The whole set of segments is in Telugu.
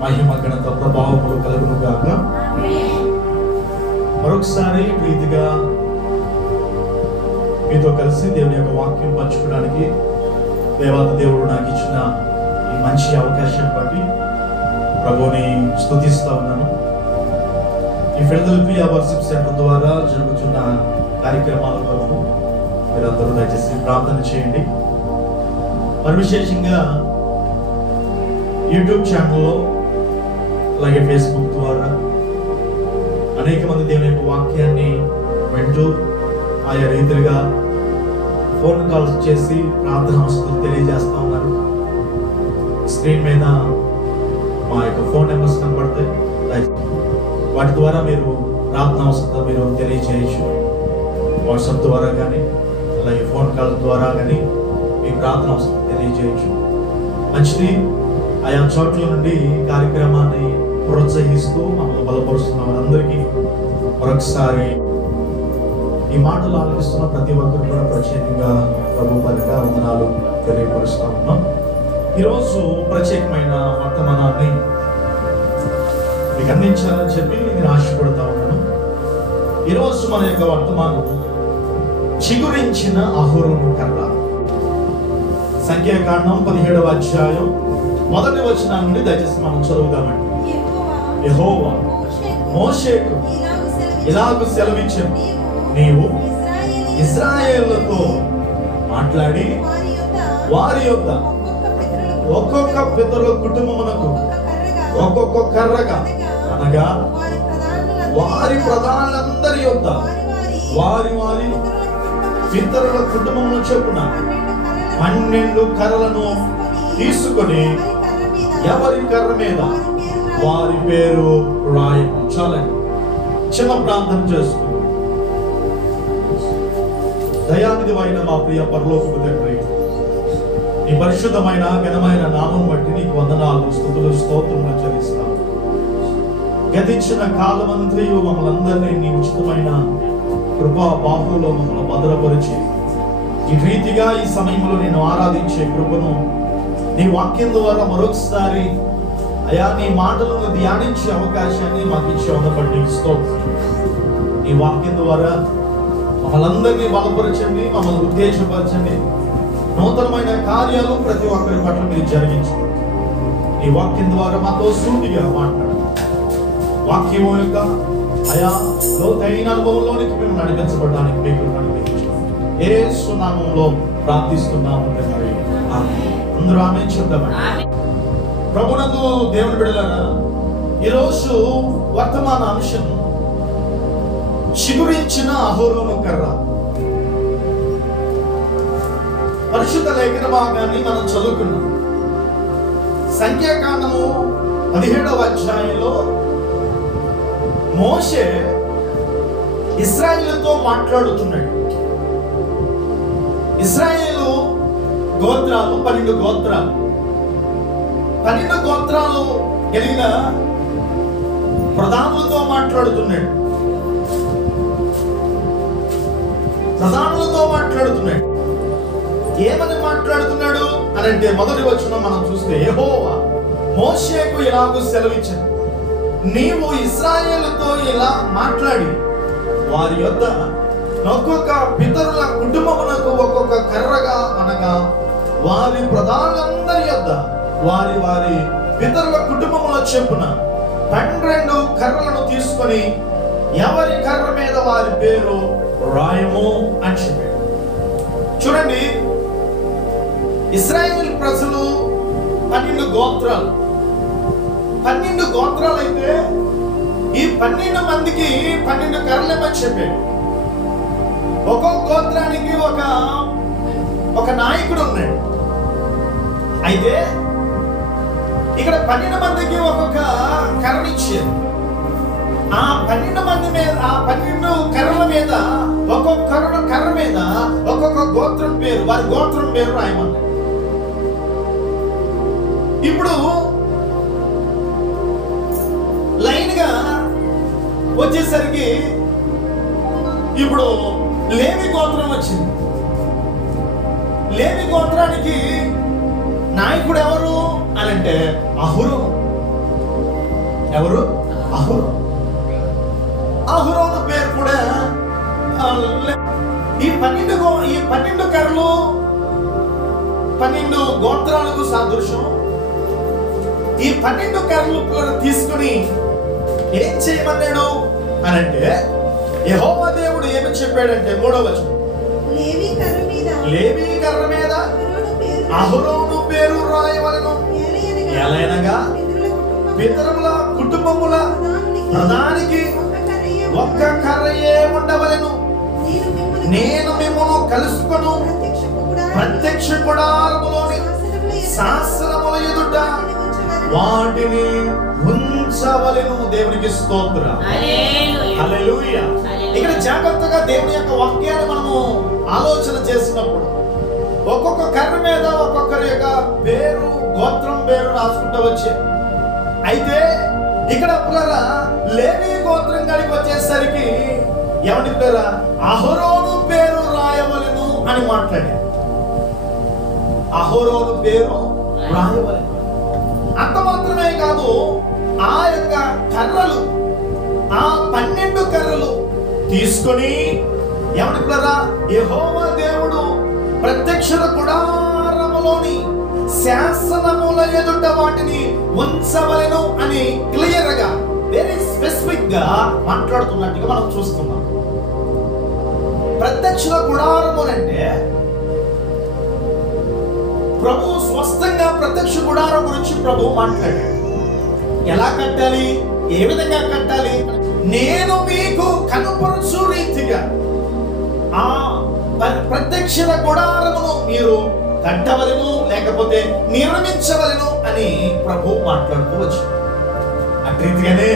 మహిమ ఘనత ప్రభావములు కలుగును గాక. మరొకసారి ప్రీతిగా మీతో కలిసి దేవుని యొక్క వాక్యం పంచుకోవడానికి దేవాది దేవుడు నాకు ఇచ్చిన ఈ మంచి అవకాశం బట్టి ప్రభువుని స్తుతిస్తా ఉన్నాను. ఈ ఫిలదెల్ఫియా వర్షిప్ సెంటర్ ద్వారా జరుగుతున్న కార్యక్రమాల కొరకు మీరందరూ దయచేసి ప్రార్థన చేయండి. మరి విశేషంగా యూట్యూబ్ ఛానల్లో అలాగే ఫేస్బుక్ ద్వారా అనేక మంది దేవుని యొక్క వాక్యాన్ని వింటూ ఆయా రీతిగా ఫోన్ కాల్స్ చేసి ప్రార్థన అవసరం తెలియజేస్తూ ఉన్నారు. స్క్రీన్ మీద మా యొక్క ఫోన్ నెంబర్స్ కనబడతాయి. వాటి ద్వారా మీరు ప్రార్థన అవసరం మీరు తెలియజేయచ్చు. వాట్సాప్ ద్వారా కానీ అలాగే ఫోన్ కాల్ ద్వారా కానీ మీ ప్రార్థన అవసరం తెలియజేయచ్చు. మంచిది. ఆయా చోట్ల నుండి కార్యక్రమాన్ని ప్రోత్సహిస్తూ మమ్మల్ని బలపరుస్తున్న వారందరికీ మరొకసారి ఈ మాటలు ఆలకిస్తున్న ప్రతి ఒక్కరు కూడా ప్రత్యేకంగా ప్రభు పరంగా వందనాలు తెలియపరుస్తూ ఉన్నాం. ఈరోజు ప్రత్యేకమైన వర్తమానాన్ని మీకు అందించాలని చెప్పి నేను ఆశపడుతూ ఉన్నాను. ఈరోజు మన యొక్క వర్తమానం చిగురించిన అహరోను కర్ర. సంఖ్యాకాండం 17వ అధ్యాయం 1వ వచనం నుండి దయచేసి మనం చదువుదామండి. యెహోవా మోషేకు ఇలాగు సెలవిచ్చాను, నీవు ఇశ్రాయేలుతో మాట్లాడి వారి యొద్ద ఒక్కొక్క పితరుల కుటుంబమునకు ఒక్కొక్క కర్రగా అనగా వారి ప్రధానులందరి యొద్ద వారి వారి పితరుల కుటుంబమును చొప్పున 12 కర్రలను తీసుకొని ఎవరి కర్ర మీద వారి పేరు రాయము. చాలా చిన్న ప్రార్థన చేసుకుందాం. దయానిధివైన మా ప్రియ పరలోకపు తండ్రి, నీ పరిశుద్ధమైన ఘనమైన నామం బట్టి నీకు వందనాలు, స్తుతులు, స్తోత్రములు చెల్లిస్తాం. గతించిన కాలమంతయు మమ్మల్ని అందరినీ నీ ఉచితమైన కృపా బాహువులో మమ్మల్ని భద్రపరిచి ఈ రీతిగా ఈ సమయంలో నేను ఆరాధించే కృపను నీ వాక్యం ద్వారా మరొకసారి అయా నీ మాటలను ధ్యానించే అవకాశాన్ని మాకు ఇచ్చే బట్టి స్తోత్రం. నీ వాక్యం ద్వారా మమ్మల్ని అందరినీ బలపరచండి, మమ్మల్ని ఉద్దేశపరచండి. నూతనమైన కార్యాలు ప్రతి ఒక్కరి పట్ల మీరు జరిగించండి. ఈ వాక్యం ద్వారా మాతో సూటిగా మాట్లాడండి. వాక్యం యొక్క అయా లోతైన అనుభవంలోనికి మేము నడిపించబడడానికి మీకు అనుగ్రహించండి. యేసు నామములో ప్రార్థిస్తున్నాము తండ్రి. అందరూ ఆమేన్ చెప్తామండి. ప్రభునందు దేవుని బిడ్డలారా, ఈరోజు వర్తమాన అంశం చిగురించిన అహరోను కర్ర. పరిశుద్ధ లేఖన భాగాన్ని మనం చదువుకున్నాం. సంఖ్యాకాండము 17వ అధ్యాయంలో మోషే ఇశ్రాయేలుతో మాట్లాడుతున్నాడు. ఇశ్రాయేలు గోత్రాలు 12 గోత్రాలు. 12 గోత్రాలు కలిగిన ప్రధానులతో మాట్లాడుతున్నాడు. ఏమని మాట్లాడుతున్నాడు అని అంటే మొదటి వచనం మనం చూస్తే, యెహోవా మోషేకు ఇలాగూ సెలవిచ్చాను, నీవు ఇశ్రాయేలుతో ఇలా మాట్లాడి వారి యొద్ద ఒక్కొక్క పితరుల కుటుంబమునకు ఒక్కొక్క కర్రగా అనగా వారి ప్రధానులందరి యొద్ద వారి వారి పితరుల కుటుంబముల చెప్పున 12 కర్రలను తీసుకొని ఎవరి కర్ర మీద వారి పేరు రాయము అని చెప్పాడు. చూడండి, ఇశ్రాయేల్ ప్రజలు 12 గోత్రాలు. 12 గోత్రాలు అయితే ఈ 12 మందికి 12 కర్రలేమని చెప్పాడు. ఒక్కొక్క గోత్రానికి ఒక నాయకుడు ఉన్నాడు. అయితే ఇక్కడ 12 మందికి ఒక్కొక్క కర్రనిచ్చారు. ఆ 12 మంది మీద, ఆ 12 కర్రల మీద ఒక్కొక్క కర్ర మీద ఒక్కొక్క గోత్రం పేరు, వారి గోత్రం పేరు రాయమన్నాడు. ఇప్పుడు లైన్ గా వచ్చేసరికి ఇప్పుడు లేవి గోత్రం వచ్చింది. లేవి గోత్రానికి నాయకుడు ఎవరు అని అంటే అహరోను. ఎవరు? అహరోను పేరు కూడా ఈ 12 కర్రలు 12 గోత్రాలకు సాదృశ్యం. ఈ 12 కర్రలు తీసుకుని ఏం చేయమన్నాడు అని అంటే, యెహోవా దేవుడు ఏమి చెప్పాడంటే 3వ వచనం, లేవీ కర్ర మీద అహరోను పేరు రాయవలెను. ఎలయనగా పితరుల కుటుంబముల ప్రధానికి ఒక్క కర్రయే ఉండవలెను. నేను మిమ్మును కలుసుకొను ప్రత్యక్ష గుడారములోని శాసనముల ఎదుట వాటిని ఉంచవలెను. దేవునికి స్తోత్రం. హల్లెలూయా. ఇక్కడ జాగ్రత్తగా దేవుని యొక్క వాక్యాన్ని మనము ఆలోచన చేసినప్పుడు ఒక్కొక్క కర్ర మీద ఒక్కొక్కరి యొక్క పేరు, గోత్రం పేరు రాసుకుంటూ వచ్చే. అయితే ఇక్కడ పిల్లరా లేవీ గోత్రం గారికి వచ్చేసరికి ఎవరి పేరు? అహరోను పేరు రాయవలెను అని మాట్లాడారు. అహరోను పేరు రాయవలెను. అంత మాత్రమే కాదు, ఆ యొక్క కర్రలు, ఆ 12 కర్రలు తీసుకొని ఎవరి పిల్లరా యెహోవా దేవుడు ప్రత్యక్ష గుడారములోని శాసనముల ఎదుట వాటిని ఉంచవలెను అని క్లియర్ గా, వెరీ స్పెసిఫిక్ గా మాట్లాడుతున్నట్టుగా మనం చూస్తున్నాం. ప్రత్యక్ష గుడారము అంటే ప్రభు స్పష్టంగా ప్రత్యక్ష గుడారం గురించి ప్రభు మాట్లాడాడు. ఎలా కట్టాలి, ఏ విధంగా కట్టాలి, నేను మీకు కనపరచు రీతిగా ఆ ప్రత్యక్ష గుడారమును మీరు కట్టవలను, లేకపోతే నిర్మించవలను అని ప్రభు మాట్లాడుతూ వచ్చాడు. అట్టి రీతిగానే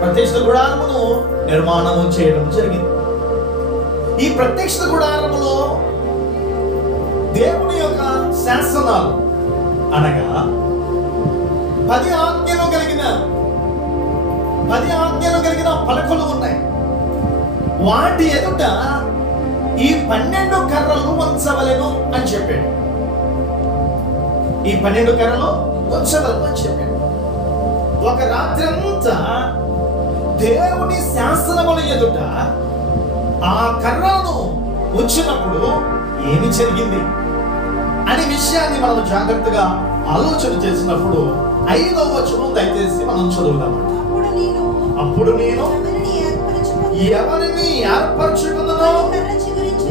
ప్రత్యక్ష గుడారమును నిర్మాణము చేయడం జరిగింది. ఈ ప్రత్యక్ష గుడారములో దేవుని యొక్క శాసనాలు అనగా 10 ఆజ్ఞలు కలిగిన పలకలు ఉన్నాయి. వాటి ఎదుట ఈ 12 కర్రలు ఉంచవలెను అని చెప్పాడు. ఈ 12 కర్రలు ఉంచవలను అని చెప్పాడు. ఒక రాత్రి అంతా దేవుని శాసనముల ఎదుట ఆ కర్రలను ఉంచినప్పుడు ఏమి జరిగింది అనే విషయాన్ని మనం జాగ్రత్తగా ఆలోచన చేసినప్పుడు 5వ వచనం దయచేసి మనం చదువుదామంట. అప్పుడు నేను ఎవరిని ఏర్పరచుకున్నానో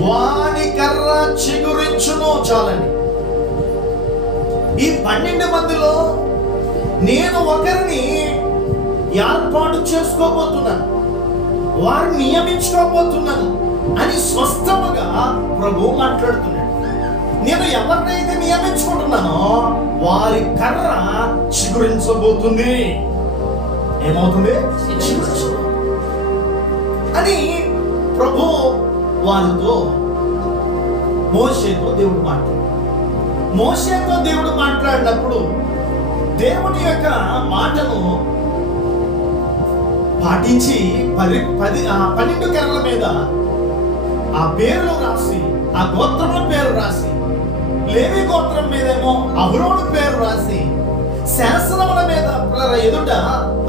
వాని కర్ర చిగురించును. చాలండి. ఈ 12 మందిలో నేను ఒకరిని ఏర్పాటు చేసుకోబోతున్నాను, వారిని నియమించుకోబోతున్నాను అని స్పష్టంగా ప్రభు మాట్లాడుతున్నాడు. నేను ఎవరినైతే నియమించుకుంటున్నానో వారి కర్ర చిగురించబోతుంది. ఏమవుతుంది? అని ప్రభు వారితో మోషేతో దేవుడు మాట్లాడినప్పుడు దేవుని యొక్క మాటను పాటించి 12 కర్రల మీద ఆ పేర్లు రాసి, ఆ గోత్రముల పేరు రాసి, లేవి గోత్రం మీదేమో అహరోను పేరు రాసి, శాసనముల మీద ఎదుట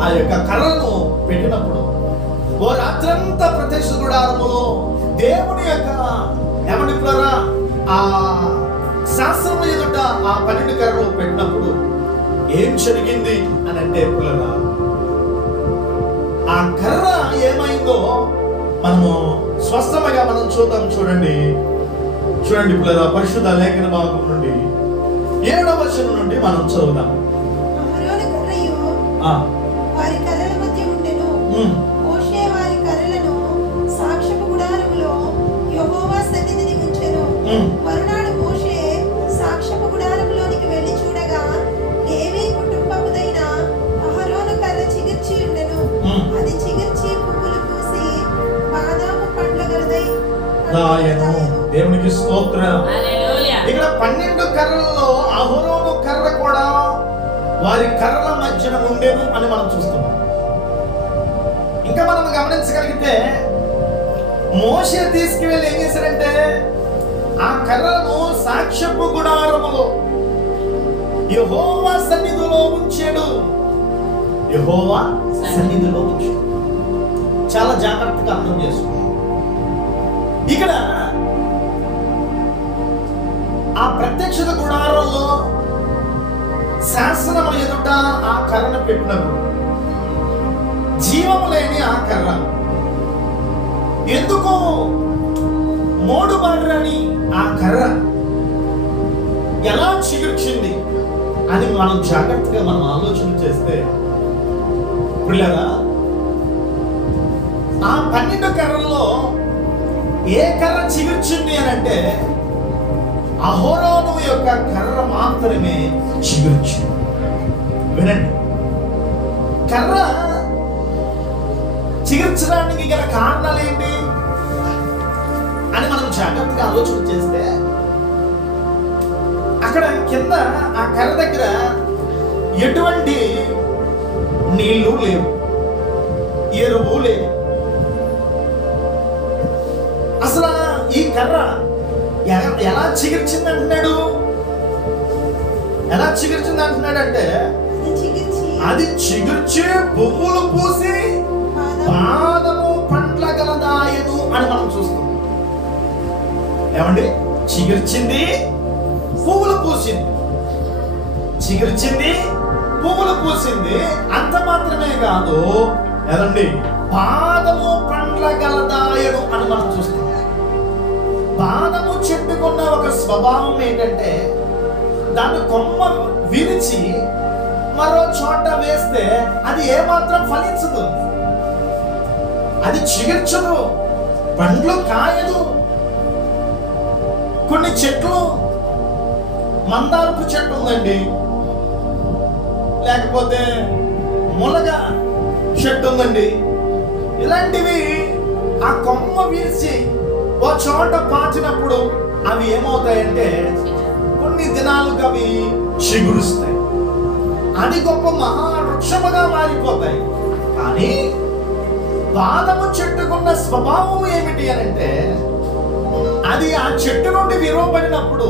ఆ యొక్క కర్రలను పెట్టినప్పుడు ఓ రాత్రంతా ప్రత్యక్ష గుడారములో దేవుని యొక్క ఆ శాసనముల ఎదుట ఆ 12 కర్రలు పెట్టినప్పుడు ఏం జరిగింది అని అంటే పిల్లరా, ఆ కర్ర ఏమైందో మనము స్పష్టంగా మనం చూద్దాం. చూడండి పిల్లరా, పరిశుద్ధ లేఖన భాగం నుండి 7వ వచనం నుండి మనం చదువుదాం. వారి కర్రల మధ్య ఉండెను. మోషే వారి కర్రలను సాక్ష్యపు గుడారములో యెహోవా సన్నిధిని ఉంచెను. మరునాడు మోషే సాక్ష్యపు గుడారములోనికి వెళ్ళి చూడగా లేవి కుటుంబముదైన అహరోను కర్ర చిగిర్చి ఉండెను. అది చిగిర్చి పువ్వులు పూసి బాదాము పండ్ల గలదై దాయను. దేవునికి స్తోత్రం. ఇక్కడ 12 కర్రలలో అహరోను కర్ర కూడా వారి కర్రల మధ్యన ఉండేను అని మనం చూస్తున్నాం. ఇంకా మనం గమనించగలిగితే మోషే తీసుకువెళ్ళి ఏం చేశారంటే ఆ కర్రలను సాక్ష్యపు గుడారములో యెహోవా సన్నిధిలో ఉంచాడు. యెహోవా సన్నిధిలో ఉంచు. చాలా జాగ్రత్తగా అర్థం చేసుకో. ఇక్కడ ఆ ప్రత్యక్షత గుడారంలో శాసనం ఎదుట ఆ కర్రను పెట్టినప్పుడు జీవము లేని ఆ కర్ర ఎందుకు మోడుబారని ఆ కర్ర ఎలా చిగుర్చింది అని మనం జాగ్రత్తగా మనం ఆలోచన చేస్తే పిల్లరా, ఆ 12 కర్రల్లో ఏ కర్ర చిగుర్చింది అని అంటే అహరోను యొక్క కర్ర మాత్రమే చిగుర్చింది. వినండి, కర్ర చిగుర్చడానికి గల కారణాలు ఏంటి అని మనం జాగ్రత్తగా ఆలోచన చేస్తే అక్కడ కింద ఆ కర్ర దగ్గర ఎటువంటి నీళ్లు లేవు, ఎరువు లేదు. అసలు ఈ కర్ర ఎలా చిగుర్చింది అంటున్నాడు? ఎలా చిగుర్చింది అంటున్నాడు అంటే అది చిగుర్చి పువ్వులు పూసి పాదము పండ్ల గలదాయను అని మనం చూస్తాం. ఏమండి, చిగుర్చింది, పువ్వులు పూసింది, చిగుర్చింది, పువ్వులు పూసింది. అంత మాత్రమే కాదు, ఏదండి, పాదము పండ్ల గలదాయను అని మనం చూస్తాం. బాదము చెట్టుకున్న ఒక స్వభావం ఏంటంటే దాని కొమ్మ విరిచి మరో చోట వేస్తే అది ఏమాత్రం ఫలించదు, అది చిగుర్చదు, పండ్లు కాయదు. కొన్ని చెట్లు, మందారపు చెట్టు ఉందండి, లేకపోతే ములగ చెట్టు ఉందండి, ఇలాంటివి ఆ కొమ్మ విరిచి ఓ చోట పాచినప్పుడు అవి ఏమవుతాయంటే కొన్ని దినాలుగా అవి చిగురుస్తాయి, అది గొప్ప మహావృక్షముగా మారిపోతాయి. కానీ బాదము చెట్టుకున్న స్వభావం ఏమిటి అని అంటే అది ఆ చెట్టు నుండి విరవబడినప్పుడు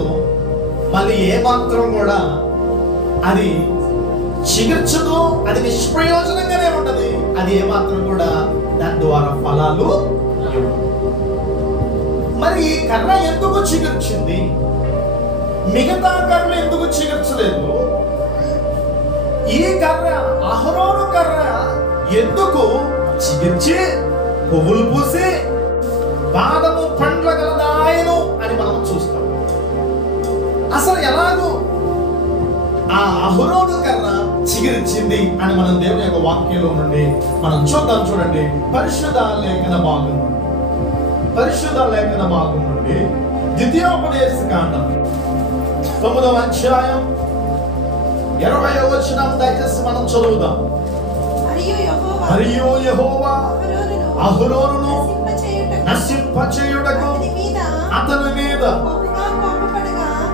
మళ్ళీ ఏమాత్రం కూడా అది చిగుర్చదు, అది నిష్ప్రయోజనంగానే ఉంటది, అది ఏమాత్రం కూడా దాని ద్వారా ఫలాలు. మరి ఈ కర్ర ఎందుకు చిగుర్చింది? మిగతా కర్ర ఎందుకు చిగుర్చలేదు? ఈ కర్ర, అహరోను కర్ర ఎందుకు చిగుర్చి పువ్వులు పూసి బాదము పండ్ల గలదాయను అని మనం చూస్తాం. అసలు ఎలాగో ఆ అహరోను కర్ర చిగురించింది అని మనం దేవుని యొక్క వాక్యంలో నుండి మనం చూద్దాం. చూడండి, పరిశుద్ధ లేఖన భాగం నుండి ద్వితీయోపదేశ కాండం 9వ అధ్యాయం 20వ వచనం దయచేసి మనం చదువుదాం. మరియు యెహోవా అహరోనును నశింపచేయుటకు అతని మీద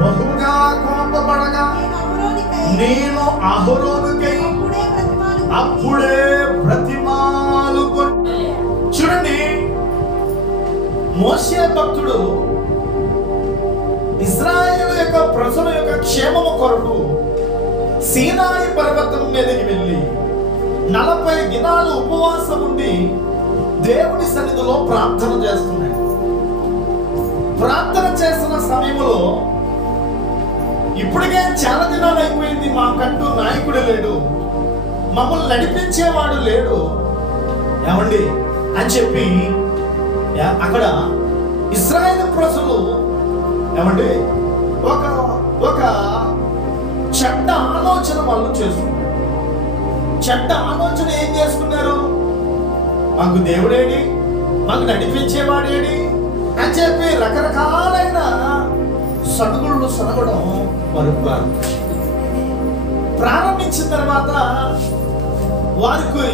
బహుగా కోపపడగా నేను అహరోనుకై అప్పుడే ప్రతిమాలు. చూడండి, మోషే భక్తుడు ఇశ్రాయేలు యొక్క ప్రజల యొక్క క్షేమము కొరకు సీనాయి పర్వతం మీదకి వెళ్ళి 40 దినాలు ఉపవాసం ఉండి దేవుని సన్నిధిలో ప్రార్థన చేస్తున్నాడు. ప్రార్థన చేస్తున్న సమయంలో ఇప్పటికే చాలా దినాలు అయిపోయింది, మాకంటూ నాయకుడు లేడు, మమ్మల్ని నడిపించేవాడు లేడు, ఏమండి అని చెప్పి అక్కడ ఇశ్రాయేలు ప్రజలు ఏమండి ఒక చెడ్డ ఆలోచన వాళ్ళు చేసుకున్నారు. చెడ్డ ఆలోచన ఏం చేసుకున్నారు? మాకు దేవుడేడి, మాకు నడిపించేవాడేడి అని చెప్పి రకరకాలైన సడుగుళ్ళు సనగడం వారు ప్రారంభించిన తర్వాత వారికి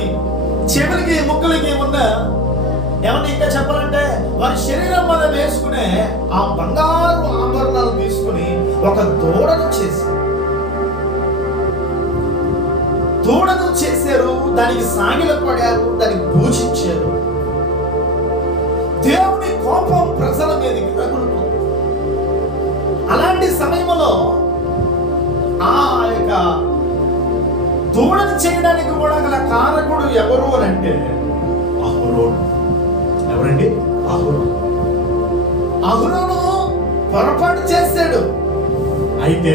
చెవులకి ముక్కులకి ఉన్న ఏమన్నా ఇంకా చెప్పాలంటే వారి శరీరం మీద వేసుకునే ఆ బంగారు ఆభరణాలు తీసుకుని ఒక దూడను చేశారు, దానికి సాగిల పడారు, దానికి పూజించారు. దేవుని కోపం ప్రజల మీదకి రగులుకుంది. అలాంటి సమయంలో ఆ యొక్క దూడను చేయడానికి కూడా గల కారకుడు ఎవరు అని అంటే అహరోను. ఎవరండి? అహరోను. అహరోను పొరపాటు చేశాడు. అయితే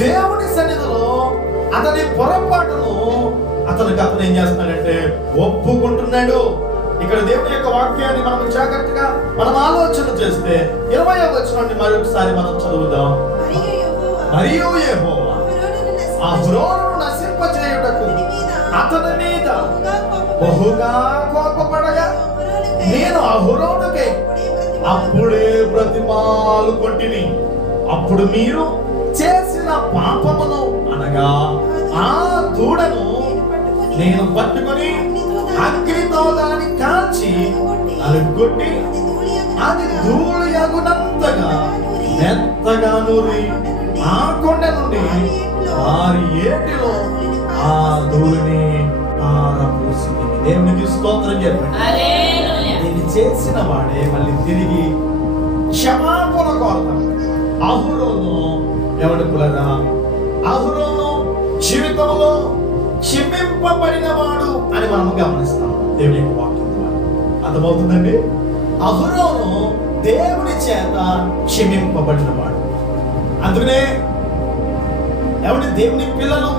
దేవుని సన్నిధిలో అతని పొరపాటును అతను ఏం చేస్తున్నాడంటే ఒప్పుకుంటున్నాడు. ఇక్కడ దేవుని యొక్క వాక్యాన్ని మనం జాగ్రత్తగా మనం ఆలోచన చేస్తే 20వ వచనాన్ని మరొకసారి మనం చదువుదాం. మరియు యెహోవా అహరోనును నశింపజేయుటకు అతని మీద బహుగా కోపపడగా నేను అహరోనుకై అప్పుడే ప్రతిమాలు కొట్టిని. అప్పుడు మీరు చేసిన పాపమును అనగా ఆ దూడను నేను పట్టుకొని అగ్నితో దాన్ని కాల్చి అలుగొట్టి అది ధూళి అగునంతగా మెత్తగా నూరి ఆ కొండ నుండి వారి ఏటిలో ఆ ధూళిని పారపోసింది. దేవునికి స్తోత్రం చెప్పండి. దీన్ని చేసిన వాడే మళ్ళీ తిరిగి క్షమాపణ కోరతాం. అహరోను ఎవడు కులరా? అహరోను జీవితంలో క్షమింపబడిన వాడు అని మనం గమనిస్తాం దేవుని యొక్క వాక్యం ద్వారా. అర్థమవుతుందండి? అహరోను దేవుని చేత క్షమింపబడిన వాడు. అందుకనే ఎవరి దేవుని పిల్లలు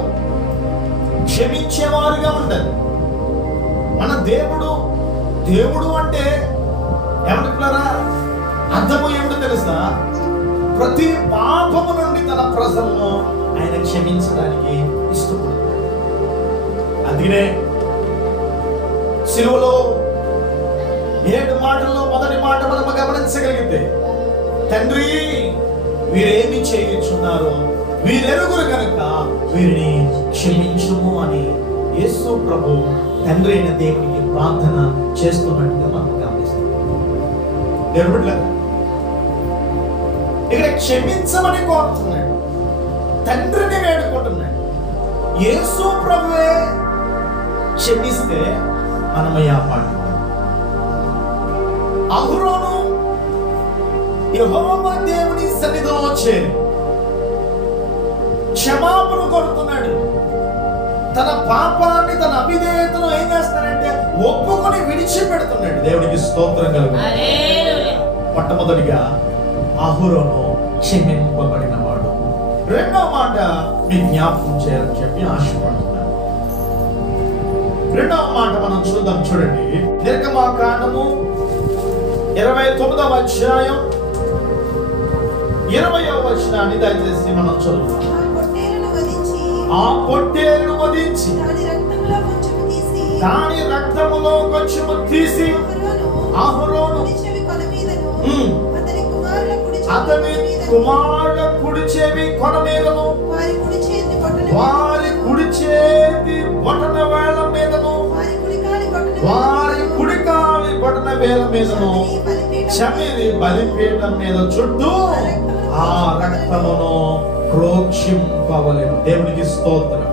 క్షమించేవారుగా ఉండాలి. మన దేవుడు అంటే ఎవరి పిల్లరా? అర్థము ఏమిటో తెలుసా? ప్రతి పాపము నుండి తన ప్రజలను ఆయన క్షమించడానికి ఇష్టపడుతుంది. అందుకనే సిలువలో 7 మాటల్లో మొదటి మాట మనం గమనించగలిగితే, తండ్రి వీరేమి చేయుచున్నారో వీరెరుగురు కనుక వీరిని క్షమించుము అని యేసు ప్రభు తండ్రి అయిన దేవునికి ప్రార్థన చేస్తున్నట్టుగా మనం గమనిస్తాం. దేవుడు ఇక్కడ క్షమించమని కోరుతున్నాడు, తండ్రిని వేడుకుంటున్నాడు. యేసు ప్రభువే క్షమిస్తే మనమయ్యా పాడు. అహరోను యెహోవా దేవుని సన్నిధిలో చేరి క్షమాపణ కోరుతున్నాడు. తన పాపాన్ని, తన అవిధేయతను ఏం చేస్తాడంటే ఒప్పుకొని విడిచిపెడుతున్నాడు. దేవునికి స్తోత్రం కలుగును. మొట్టమొదటిగా అహరోను క్షమింపబడిన వాడు. రెండో మాట మీ జ్ఞాపకం చేయాలని చెప్పి ఆశపడుతున్నాను. రెండవ మాట మనం చూద్దాం. చూడండి, నిర్గమాకాండము 29వ అధ్యాయం 20వ వచనాన్ని దయచేసి మనం చదువుదాం. ఆ పొట్టేలును వధించి దాని రక్తములో కొంచెము తీసి అహరోను అతని కుమారుల కుడి చెవి కొన మీదను వారి కుడి చేతి బొటన వేల మీదను వారి కుడి కాలి బొటన వేల మీదను చమిరి బలిపీఠం మీద చుట్టూ ఆ రక్తమును ప్రోక్షింపవలెను. దేవునికి స్తోత్రం.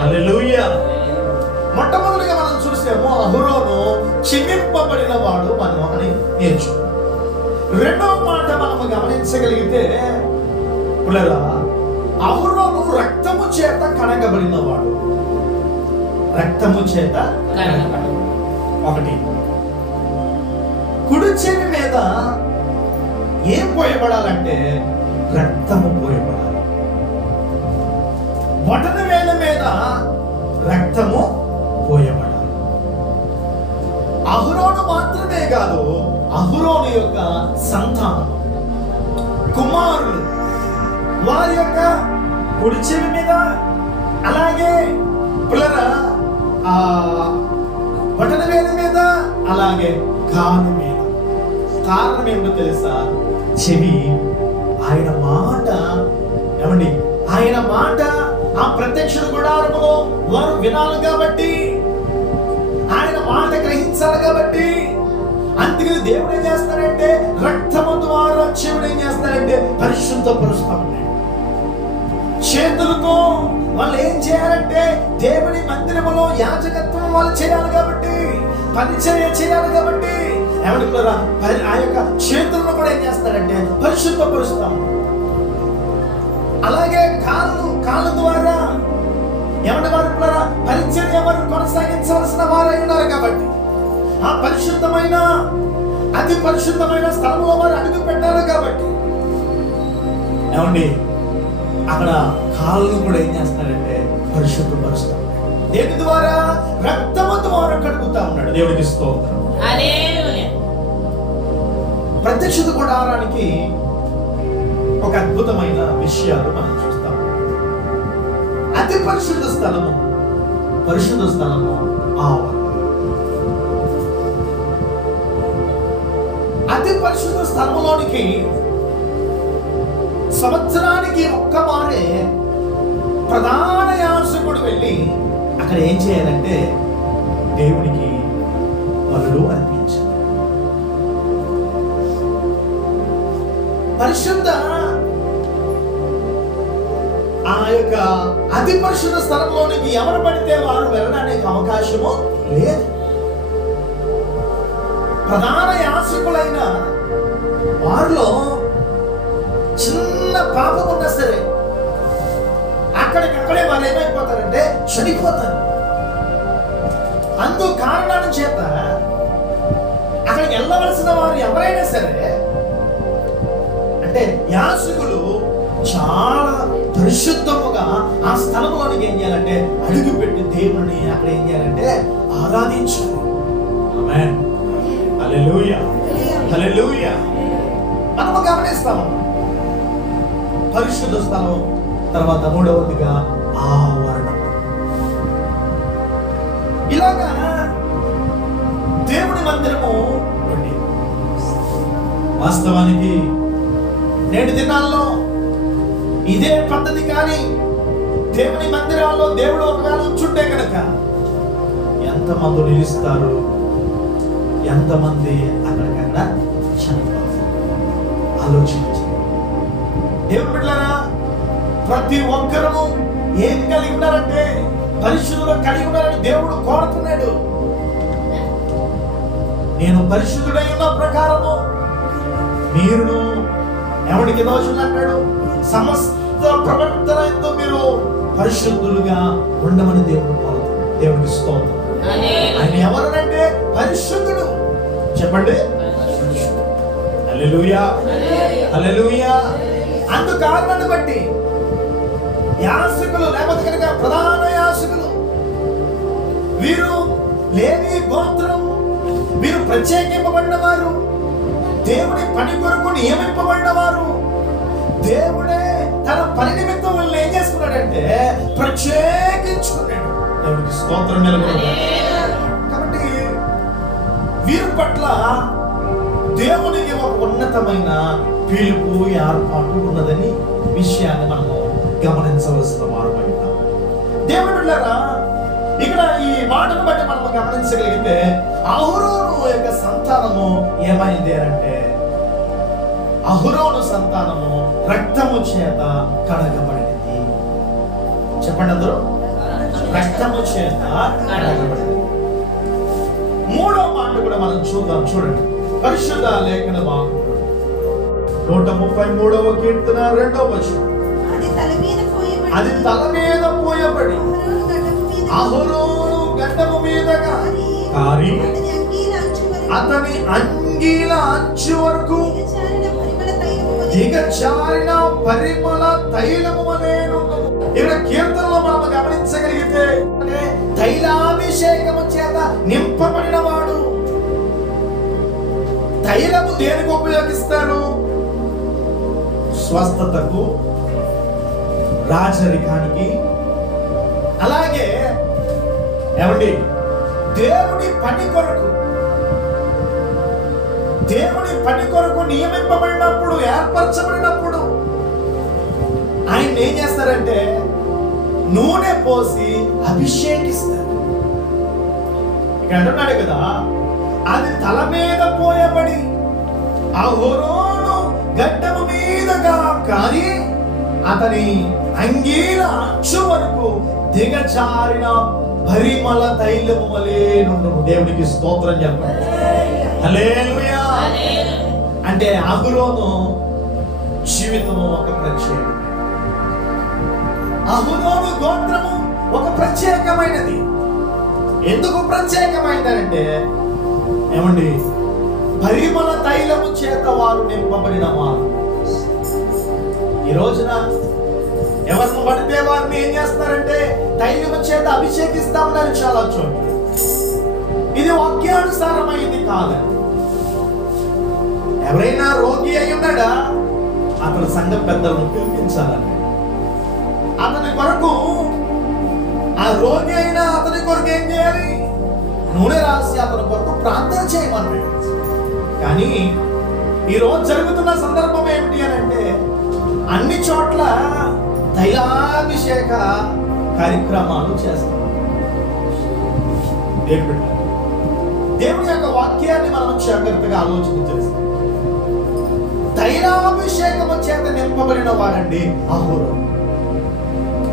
హల్లెలూయా. మొట్టమొదటిగా మనం చూసాము అహరోను క్షమింపబడిన వాడు మనం అని నేర్చు. రెండవ మాట మనము గమనించగలిగితే అహరోను రక్తము చేత కడగబడిన వాడు. రక్తము చేత ఒకటి, కుడి చెవి మీద ఏం పోయబడాలంటే రక్తము పోయబడాలి. బొటన వేల మీద రక్తము పోయబడాలి. అహరోను మాత్రమే కాదు, అహరోను యొక్క సంతానం కుమారులు వారి యొక్క కుడి చెవి మీద, అలాగే బొటన వేల మీద, అలాగే కాలు మీద. కారణం ఏమిటో తెలుసా? చెవి ఆయన మాట ఏమండి, ఆయన మాట ఆ ప్రత్యక్ష గుడారములో వారు వినాలి కాబట్టి, ఆయన మాట గ్రహించాలి కాబట్టి. అందుకని దేవుడు ఏం చేస్తాడంటే రక్తము ద్వారా చెవుడు ఏం చేస్తాడంటే పరిశుద్ధపరుస్తాడు. చేతులతో వాళ్ళు ఏం చేయాలంటే దేవుని మందిరములో యాజకత్వం వాళ్ళు చేయాలి కాబట్టి, పరిచర్య చేయాలి కాబట్టి ఎవరి ఆ యొక్క చేతులను కూడా ఏం చేస్తారంటే పరిశుద్ధపరుస్తాం. అలాగే కాళ్ళ ద్వారా ఏమంటే వారు పరిచర్య వారు కొనసాగించవలసిన వారై ఉన్నారు కాబట్టి ఆ పరిశుద్ధమైన అతి పరిశుద్ధమైన స్థలంలో వారు అడుగు పెట్టారు కాబట్టి ఏమండి అక్కడ కాళ్ళను కూడా ఏం చేస్తున్నారంటే పరిశుద్ధపరుస్తారు. దేని ద్వారా? రక్తము ద్వారా కడుగుతా ఉన్నాడు. దేవుడికి స్తోత్రం. ప్రత్యక్షత గుడారానికి ఒక అద్భుతమైన విషయాలు మనం చూస్తాం. అతి పరిశుద్ధ స్థలము, పరిశుద్ధ స్థలము ఆవరణ. అతి పరిశుద్ధ స్థలంలోనికి సంవత్సరానికి ఒక్కమారే ప్రధాన యాజకుడు వెళ్ళి అక్కడ ఏం చేయాలంటే దేవునికి బలులు అర్పించాలి. పరిశుద్ధ ఆ యొక్క అతి పరిశుద్ధ స్థలంలోనికి ఎవరు పడితే వారు వెళ్ళడానికి అవకాశము లేదు. ప్రధాన యాజకులైన వారిలో చిన్న పాపం ఉన్నా సరే అక్కడికక్కడే వారు ఏమైపోతారంటే చనిపోతారు. అందు కారణాల చేత అక్కడికి వెళ్ళవలసిన వారు ఎవరైనా సరే అంటే యాజకులు చాలా పరిశుద్ధముగా ఆ స్థలంలోనికి ఏం చేయాలంటే అడుగు పెట్టి దేవుని అక్కడ ఏం చేయాలంటే ఆరాధించాలి. ఆమేన్. హల్లెలూయా, హల్లెలూయా. మనము గమనిస్తాము పరిశుద్ధ స్థలం, తర్వాత మూడవదిగా ఆవరణం. ఇలాగా దేవుని మందిరము ఉంది. వాస్తవానికి నేటి దినాల్లో ఇదే పద్ధతి కానీ దేవుని మందిరాల్లో దేవుడు ఒకవేళ ఉంచుంటే కనుక ఎంతమంది నిలుస్తారు, ఎంతమంది అక్కడికక్కడ చనిపోతారు. ఆలోచించి దేవుని బిడ్డలారా, ప్రతి ఒక్కరూ ఏం కలిగి ఉన్నారంటే పరిశుద్ధులు కలిగి ఉన్నారని దేవుడు కోరుతున్నాడు. నేను పరిశుద్ధుడై ఉన్న ప్రకారము మీరును ఎవరికి దోషులు అంటాడు సమస్త ప్రవర్తన ఎంతో మీరు పరిశుద్ధులుగా ఉండమని దేవుడు కోరుతున్నాడు. దేవుడికి స్తోత్రం. ఆయన ఎవరనంటే పరిశుద్ధుడు. చెప్పండి హల్లెలూయా, హల్లెలూయా. అందు కారణాన్ని బట్టి యాజకులు లేకపోతే కనుక ప్రధాన యాజకులు వీరు లేవి గోత్రం, వీరు ప్రత్యేకింపబడిన వారు, దేవుని పని కొరకు నియమింపబడిన వారు. దేవుడే తన పని నిమిత్తం వాళ్ళని ఏం చేసుకున్నాడంటే ప్రత్యేకించుకున్నాడు. దేవునికి స్తోత్రం నిలబడి. కాబట్టి వీరి పట్ల దేవునికి ఒక ఉన్నతమైన పిలుపు ఏర్పాటు ఉన్నదని విషయాన్ని మనము గమనించవలసిన వారు అయినాం. దేవుని బిడ్డలారా, ఇక్కడ ఈ మాటను బట్టి మనం గమనించగలిగితే అహరోను యొక్క సంతానము ఏమైంది అంటే అహరోను సంతానము రక్తము చేత కడగబడింది. చెప్పండి అందరూ, రక్తము చేత కడగబడింది. మూడో మాట కూడా మనం చూద్దాం. చూడండి పరిశుద్ధ లేఖన భాగం 133వ కీర్తన 2వ వచనం. అది తల మీద పోయబడి అహరోను గడ్డము మీదగా కారి అతని అంగీల అంచు వరకు దిగజారిన పరిమళ తైలము అనే ఇక్కడ కీర్తనలో మనం గమనించగలిగితే తైలాభిషేకము చేత నింపబడిన వాడు. తైలము దేనికి ఉపయోగిస్తారు? స్వస్థతకు, రాజరికానికి, అలాగే ఏమండి దేవుని పని కొరకు, దేవుని పని కొరకు నియమింపబడినప్పుడు, ఏర్పరచబడినప్పుడు ఆయన ఏం చేస్తారంటే నూనె పోసి అభిషేకిస్తారు. ఇక్కడ అంటున్నాడు కదా, అది తల మీద పోయబడి అహరోను గడ్డము మీదగా కాని అతని అంగీల అంచు వరకు దిగజారిన పరిమళ తైలము వలె నుండును. దేవునికి స్తోత్రం చెప్పండి. హల్లెలూయా. అంటే అహరోను జీవితము ఒక ప్రత్యేకం, అహరోను గోత్రము ఒక ప్రత్యేకమైనది. ఎందుకు ప్రత్యేకమైనదంటే ఏమండి, పరిమళ తైలము చేత వారు నింపబడిన వారు. ఈ రోజున ఎవరిని పడితే వారిని ఏం చేస్తారంటే తైలము చేత అభిషేకిస్తా ఉన్నారు చాలా చోట్ల. ఇది వాక్యానుసారమైంది కాదండి. ఎవరైనా రోగి అయి ఉన్నాడా, అతని సంఘ పెద్దలను పిలిపించాలండి. అతని కొరకు, ఆ రోగి అయినా అతని కొరకు ఏం చేయాలి? నూనె రాసి అతని కొరకు ప్రార్థన చేయమన్నాడు. కానీ ఈరోజు జరుగుతున్న సందర్భం ఏమిటి అని అంటే, అన్ని చోట్ల తైలాభిషేక కార్యక్రమాలు చేస్తారు. దేవుని యొక్క వాక్యాన్ని మనం జాగ్రత్తగా ఆలోచన చేస్తాం. తైలాభిషేకము చేత నింపబడిన వారండి అహోరు.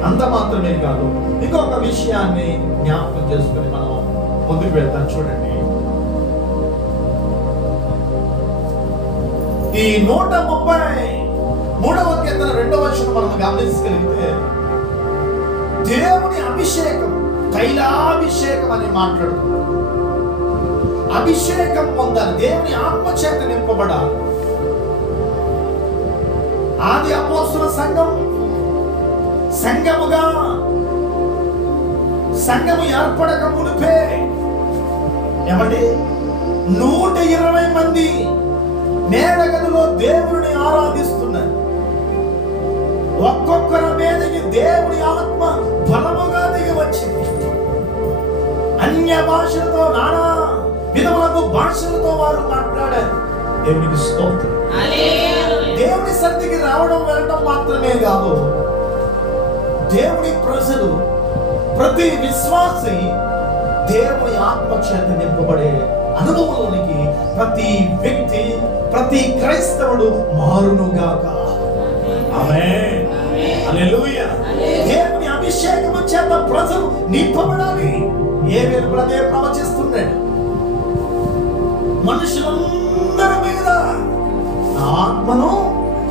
అంత మాత్రమే కాదు, ఇంకొక విషయాన్ని జ్ఞాపకం చేసుకుని మనం ముందుకు వెళ్తాం. చూడండి, ఈ 133వ కీర్తన 2వ వచనం మనం గమనించగలిగితే, దేవుని అభిషేకం, తైలాభిషేకం అని మాట్లాడుతున్నాడు. అభిషేకం పొందాలి, దేవుని ఆత్మ చేత నింపబడాలి. ఆది అపోస్తుల సంఘము ఏర్పడక మునిపే ఏమండి 120 మంది మేడగదిలో దేవుని ఆరాధిస్తున్నారు. ఒక్కొక్కరి మీదకి దేవుని ఆత్మ బలముగా దిగి వచ్చింది. అన్య భాషలతో, నానా విధములకు భాషలతో వారు మాట్లాడారు. దేవునికి స్తోత్రం. దేవుని సన్నిధికి రావడం వెళ్ళటం మాత్రమే కాదు, దేవుని ప్రజలు, ప్రతి విశ్వాసి దేవుని ఆత్మ చేత నింపబడే అనుభవంలోనికి ప్రతి వ్యక్తి, ప్రతి క్రైస్తవుడు మారునుగాక. ఆమేన్, హల్లెలూయా. దేవుని అభిషేకము చేత ప్రజలు నింపబడాలి. ఏ వెలుగులు అదే ప్రవచిస్తున్నాడు. మనుషులందరి మీద ఆత్మను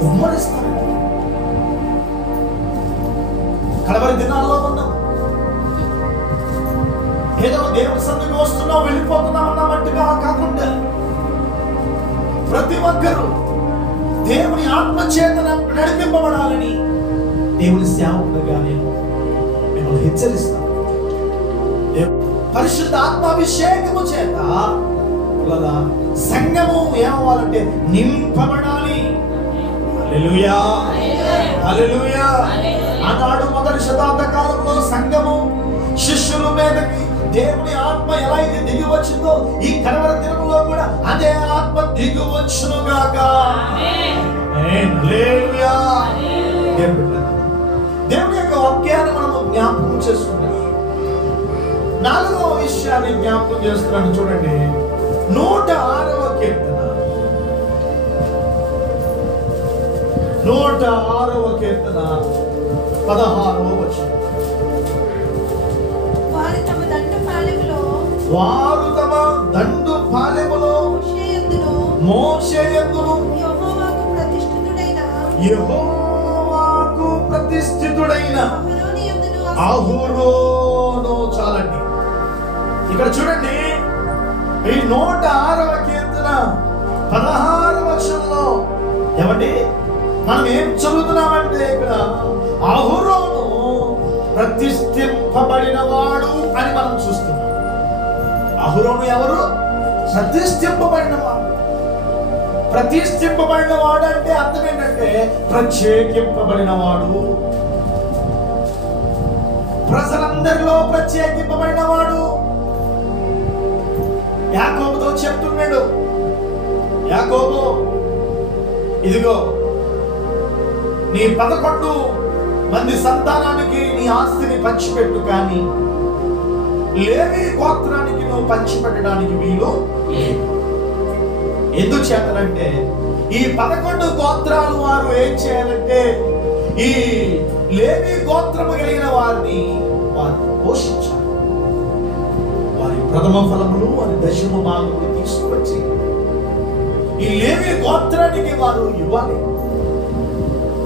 కుమ్మరిస్తాడు. కడవరి దినాల్లో ఉన్నాం. ఏదో దేవుని సన్నిధికి వస్తున్నాం, వెళ్ళిపోతున్నాం అన్నట్టుగా కాకుండా ప్రతి ఒక్కరూ దేవుని ఆత్మ చేత నడిపింపబడాలని దేవుని సేవకులుగా నేను మిమ్మల్ని హెచ్చరిస్తాను. పరిశుద్ధ ఆత్మాభిషేకము చేత సంఘము ఏమవ్వాలంటే నింపబడాలి. హల్లెలూయా, హల్లెలూయా. ఆనాడు మొదటి శతాబ్ద కాలంలో సంఘము శిష్యుల మీదకి దేవుని ఆత్మ ఎలా అయితే దిగి వచ్చిందో, ఈ కడవరి దినములో కూడా అదే ఆత్మ దిగి వచ్చునుగాక. హల్లెలూయా. దేవుని యొక్క వాక్యాన్ని మనము జ్ఞాపకం చేసుకుంటాం. 4వ విషయాన్ని జ్ఞాపకం చేస్తున్నాను. చూడండి, 106వ కీర్తన 16వ వచనం. వారు తమ దండు పాలెములో మోషే యందును యెహోవాకు ప్రతిష్ఠితుడైన అహరోను. చాలండి, ఇక్కడ చూడండి, ఈ 106వ కీర్తన 16వ వచనంలో ఏమండి మనం ఏం చదువుతున్నామంటే, ఇక్కడ అహరోను ప్రతిష్ఠింపబడిన వాడు అని మనం చూస్తున్నాం. అహరోను ఎవరు? ప్రతిష్ఠింపబడిన వాడు. ప్రతిష్ఠింపబడిన వాడు అంటే అర్థం ఏంటంటే ప్రత్యేకింపబడిన వాడు, ప్రజలందరిలో ప్రత్యేకింపబడిన వాడు. యాకోబుతో చెప్తున్నాడు, యాకోబు ఇదిగో నీ 11 మంది సంతానానికి నీ ఆస్తిని పంచిపెట్టు, కానీ లేవి గోత్రానికి నువ్వు పంచిపెట్టడానికి వీలు. ఎందుచేతనంటే ఈ 11 గోత్రాలు వారు ఏం చేయాలంటే, ఈ లేవి గోత్రము కలిగిన వారిని వారు పోషించాలి. వారి ప్రథమ ఫలములు, వారి దశమ భాగములు తీసుకువచ్చి ఈ లేవి గోత్రానికి వారు ఇవ్వాలి.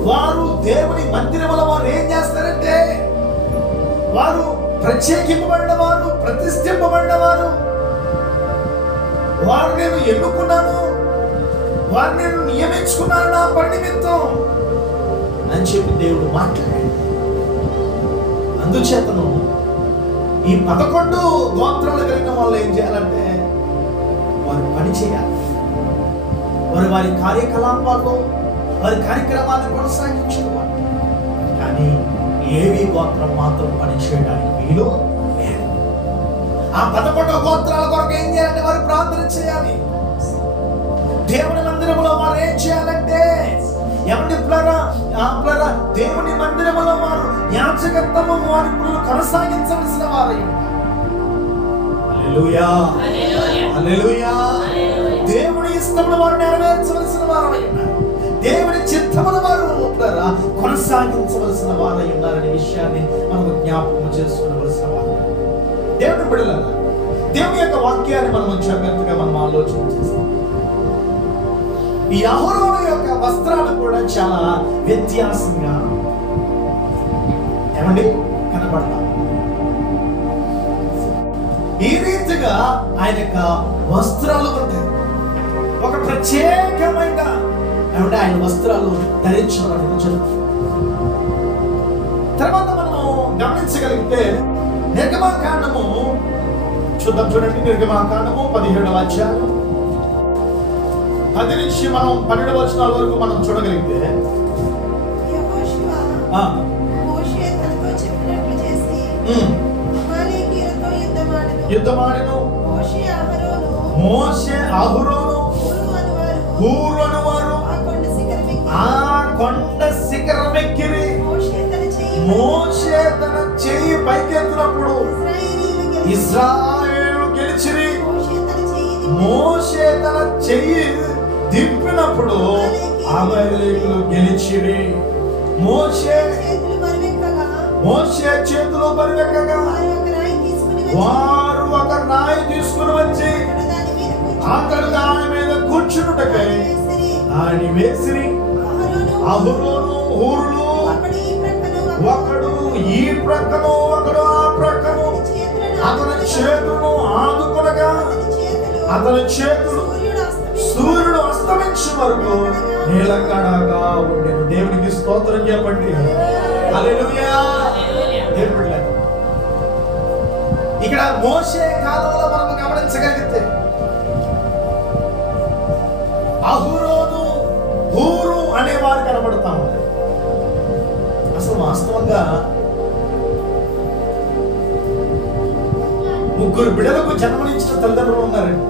వారు దేవుని మందిరములో వారు ఏం చేస్తారంటే, వారు ప్రత్యేకింపబడిన వారు, ప్రతిష్ఠింపబడిన వారు, వారు నేను ఎన్నుకున్నాను, వారు నేను నియమించుకున్నాను నా పని నిమిత్తం అని చెప్పి దేవుడు మాట్లాడాడు. అందుచేతను ఈ 11 గోత్రాలు కలిగిన వాళ్ళు ఏం చేయాలంటే వారు పని చేయాలి. వారి కార్యకలాపాలు, వారి కార్యక్రమాన్ని కొనసాగించేవారు. కానీ ఏవి గోత్రం మాత్రం పని చేయడానికి వీలు లేదు. ఆ 11 గోత్రాల కొరకు ఏం చేయాలంటే వారు ప్రార్థన చేయాలి. దేవుని మందిరంలో వారు ఏం చేయాలంటే దేవుని మందిరంలో వారు యాజకత్వము వారి కొనసాగించవలసిన వారై ఉన్నారు. హల్లెలూయా, హల్లెలూయా. దేవుని ఇష్టమును వారు నెరవేర్చవలసిన వారై ఉన్నారు. దేవుని చిత్తమును వారు కొనసాగించవలసిన వారై ఉన్నారనే విషయాన్ని మనము జ్ఞాపకం చేసుకోవలసిన వారు. దేవుని బిడ్డలారా, దేవుని యొక్క వాక్యాన్ని మనం జాగ్రత్తగా మనం ఆలోచన చేస్తాం. ఈ అహరోను యొక్క వస్త్రాలు కూడా చాలా వ్యత్యాసంగా కనబడతాం. ఈ రీతిగా ఆయన యొక్క వస్త్రాలు ఉంటాయి. ఒక ప్రత్యేకమైన ఆయన వస్త్రాలు ధరించడం అనేది జరుగుతుంది. తర్వాత మనము గమనించగలిగితే నిర్గమాకాండము చూద్దాం. చూడండి, నిర్గమాకాండము 17వ అధ్యాయం 10 నుంచి మనం 12 వచనాల వరకు మనం చూడగలిగితే యుద్ధమాడెను. మోషే అహరోను హూరు అనువారు ఆ కొండ శిఖరమెక్కిరి. మోషే తన చెయ్యి పైకెత్తినప్పుడు ఇశ్రాయేలు గెలిచిరి. మోషే తన చెయ్యి దింపినప్పుడు అమలేకులు గెలిచిరి. మోషే చేతులు బరువెక్కగా వారు ఒక రాయి తీసుకుని వచ్చి అతడు దాని మీద కూర్చున్నటకై దాన్ని వేసిరి. అహరోను హూరులు ఒకడు ఈ ప్రక్కను ఒకడు ఆ ప్రక్కను అతని చేతులను ఆదుకొనగా అతని చేతులు సూర్యుడు అస్తమించే వరకు నీలకడగా ఉండెను. దేవునికి స్తోత్రం చెప్పండి. హల్లెలూయా. ఇక్కడ మోషే కాలంలో మనం గమనించగలిగితే అహరోను హూరు అనేవారు కనబడతా ఉన్నారు. అసలు వాస్తవంగా 3 బిడ్డలకు జన్మనిచ్చిన తల్లిదండ్రులు ఉన్నారండి.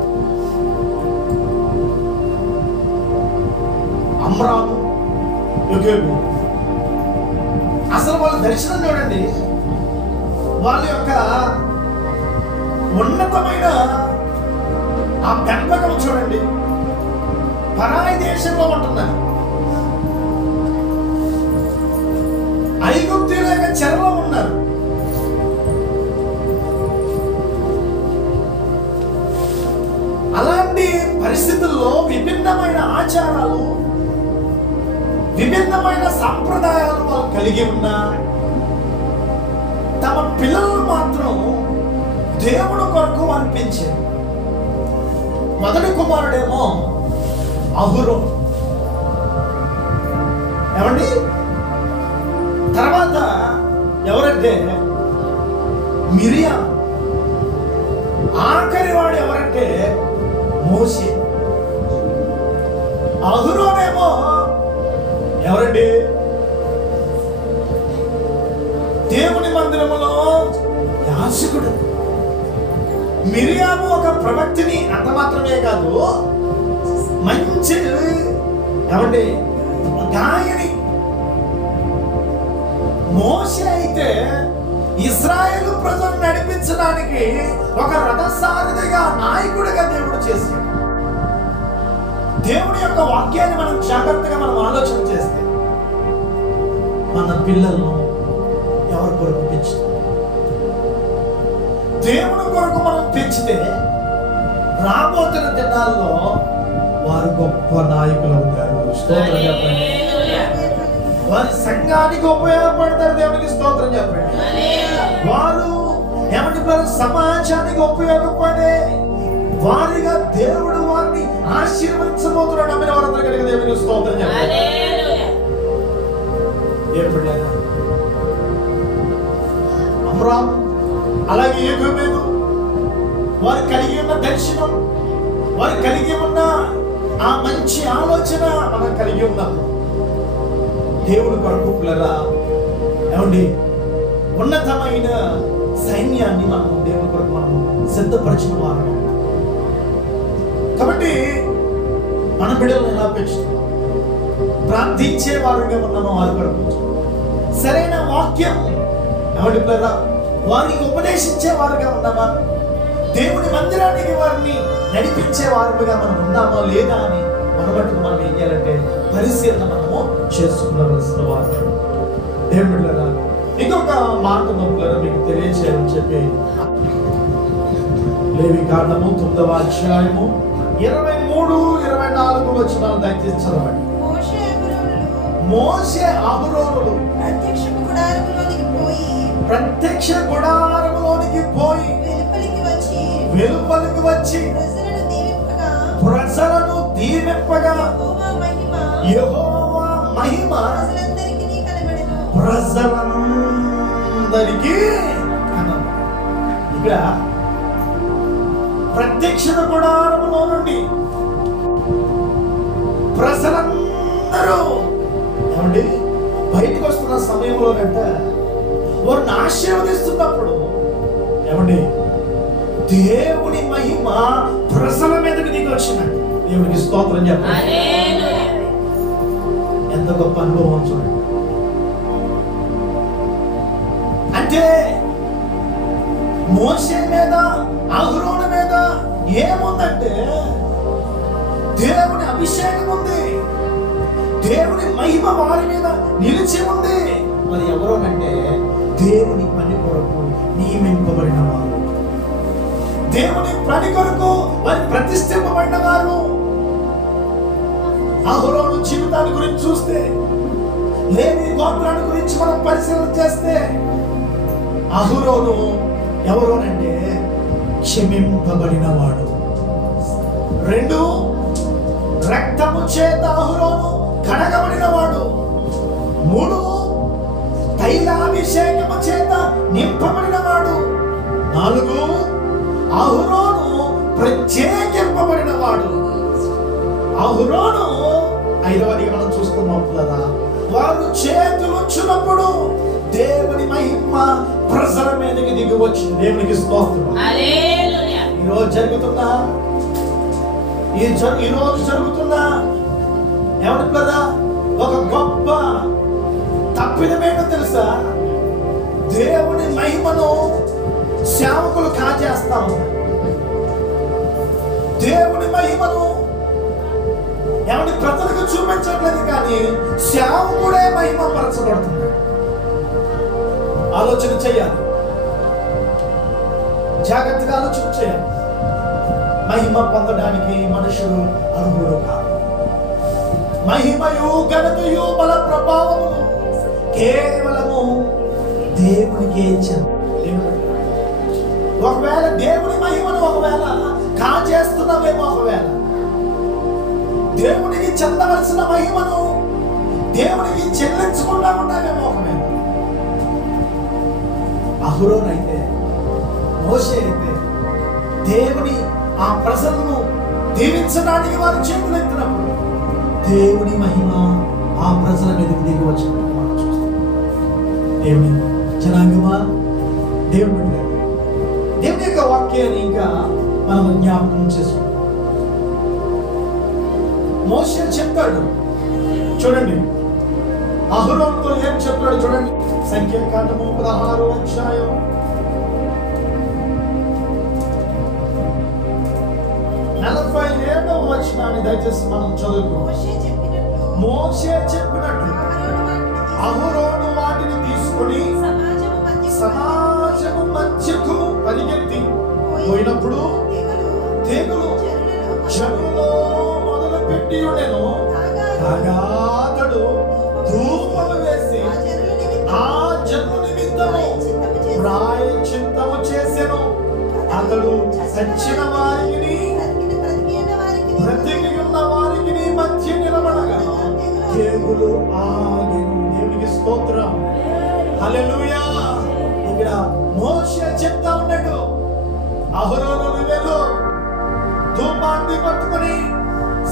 అమ్రాము, యోకేబు. అసలు వాళ్ళ దర్శనం చూడండి, వాళ్ళ యొక్క ఉన్నతమైన ఆ పెంపకం చూడండి. పరాయి దేశంలో ఉంటున్నారు. ఐగుప్తీయుల యొక్క చెరలో ఉన్నారు. అలాంటి పరిస్థితుల్లో విభిన్నమైన ఆచారాలు, విభిన్నమైన సంప్రదాయాలు వాళ్ళు కలిగి ఉన్నా తమ పిల్లలను మాత్రం దేవుడు కొరకు అనిపించారు. మొదటి కుమారుడేమో అహరోను, ఏమండి? తర్వాత ఎవరంటే మిరియాము. ఆఖరి వాడు ఎవరంటే మోషే. అహరోనేమో ఎవరండి? దేవుని మందిరములో యాజకుడు. మిరియాము ఒక ప్రవక్తిని, అంత మాత్రమే కాదు, మంచి ఏమండి గాయని. మోషే అయితే ఇశ్రాయేలు ప్రజలను నడిపించడానికి ఒక రథసారథిగా, నాయకుడిగా దేవుడు చేశాడు. దేవుడి యొక్క వాక్యాన్ని మనం జాగ్రత్తగా మనం ఆలోచన చేస్తే మన పిల్లలను ఎవరి కొరకు పెంచుతాం? దేవుని కొరకు మనం పెంచితే రాబోతున్న దినాల్లో వారు గొప్ప నాయకులు అవుతారు. స్తోత్రం చెప్పండి. వారి సంఘానికి ఉపయోగపడతారు. దేవునికి స్తోత్రం చెప్పండి. వారు ఏమంటే సమాజానికి ఉపయోగపడే వారిగా దేవుడు వారిని ఆశీర్వదించబోతున్నాడు. నమ్మిన వారందరూ కలిగి దేవునికి స్తోత్రం చెప్పండి. అబ్రాము అలాగే యోబేదు వారు కలిగి ఉన్న దర్శనం, వారు కలిగి ఉన్న ఆ మంచి ఆలోచన మనం కలిగి ఉన్నప్పుడు దేవుడు కొరకు పిల్లరా ఏమండి ఉన్నతమైన సైన్యాన్ని మనం దేవుడి కొరకు మనం సిద్ధపరచిన వారు. కాబట్టి మన బిడ్డలను ఎలా పెంచుతున్నాం? ప్రార్థించే వారుగా ఉన్నామో వారి కొరకు సరైన వాక్యం ఏమండి పిల్లరా వారికి ఉపదేశించే వారుగా ఉన్నామా? దేవుని మందిరానికి వారిని నడిపించే వారుగా మనం ఉన్నామా లేదా అని మన మట్టుకు మనం ఏం చేయాలంటే పరిశీలన మనము చేసుకునవలసిన వారు. దేవుళ్ళరా ఇంకొక మాట మీకు తెలియచేయాలని చెప్పి లేవి కాండము 9వ అధ్యాయము 23-24 వచనాలు దయచేసి చదవండి. మోషే అహరోనులు ప్రత్యక్ష గుడారములోనికి పోయి వెలుపలికి వచ్చి ప్రజలను దీవింపగా యెహోవా మహిమ ప్రజలందరికీ కనబడింది. ఇక్కడ ప్రత్యక్ష గుడారములో నుండి ప్రజలందరూ ఏమండి బయటకు వస్తున్న సమయంలోనంట వారిని ఆశీర్వదిస్తున్నప్పుడు ఏమండి దేవుని మహిమ ప్రజల మీదకి దిగి వచ్చినట్టు. దేవునికి స్తోత్రం చెప్పండి. ఎంత గొప్ప అనుభవం చూడండి. అంటే మోషే మీద అహరోను మీద ఏముందంటే దేవుని అభిషేకం ఉంది, దేవుని మహిమ వారి మీద నిలిచి ఉంది. మరి ఎవరోనంటే దేవుని పని కొరకు నియమింపబడిన వారు, దేవుని పని కొరకు వారి ప్రతిష్ఠింపబడిన వారు. అహరోను జీవితాన్ని గురించి చూస్తే, లేవి గోత్రాన్ని గురించి మనం పరిశీలన చేస్తే అహరోను ఎవరోనంటే క్షమింపబడిన వాడు. 2 రక్తము చేత అహరోను కడగబడిన వాడు. 3 తైలాభిషేకము చేత నింపబడిన వాడు. 4 అహరోను ప్రత్యేకింపబడిన వాడు. అహరోను 5వది మనం చూస్తున్నాం కదా, వారు చేతులుంచున్నప్పుడు దేవుని మహిమ ప్రజల మీదకి దిగి వచ్చింది. దేవునికి స్తోత్రం. హల్లెలూయా. ఈరోజు జరుగుతున్నా ఏమని కదా ఒక గొప్ప తప్పిదమేంటో తెలుసా? దేవుని మహిమను సేవకులు కాజేస్తా ఉన్నారు. దేవుని మహిమను ఏమని ప్రజలకు చూపించట్లేదు, కానీ సేవకుడే మహిమ పరచబడుతున్నాడు. ఆలోచన చేయాలి, జాగ్రత్తగా ఆలోచన చేయాలి. మహిమ పొందడానికి మనుషులు అర్హులు కాదు. మహిమయు ఘనతయు బల ప్రభావములు కేవలము దేవునికే చెంది. ఒకవేళ దేవుని మహిమను ఒకవేళ కాజేస్తున్నావేమో, ఒకవేళ దేవునికి చెందవలసిన మహిమను దేవునికి చెల్లించకుండా ఉన్నావేమో, ఒకవేళ అహరోను అయితే, మోషే అయితే దేవుని ఆ ప్రజలను దీవించడానికి వారు చేతులు ఎత్తినప్పుడు దేవుని మహిమ ఆ ప్రజల మీదకి దిగి వచ్చినట్టు మనం చూస్తాం. దేవుని జనాంగమా, దేవుని యొక్క వాక్యాన్ని ఇంకా మనం జ్ఞాపకం చేసుకుంటాం. మోషే చెప్తాడు చూడండి, అహరోనుతో ఏం చెప్తాడు చూడండి. సంఖ్యాకాండము 16వ అధ్యాయం 47వ వచనాన్ని దయచేసి మనం చదువుకుందాం. మోషే చెప్పినట్లు అహరోను వాటిని తీసుకొని సమాజము మధ్యకు పరిగెత్తి పోయినప్పుడు తెగులు జనులో మొదలు పెట్టి ఉండెను. కాగా అతడు ధూపము వేసి ఆ జనుల నిమిత్తము ప్రాయశ్చిత్తము చేసి చచ్చిన వారికి బ్రతికి ఉన్న వారికి మధ్య నిలబడగా తెగులు ఆగెను. దేవునికి స్తోత్రం. హల్లెలూయా. ఇక్కడ మోషే చెప్తా ఉన్నాడు, అహరోను వెళ్ళు, ధూపాన్ని పట్టుకొని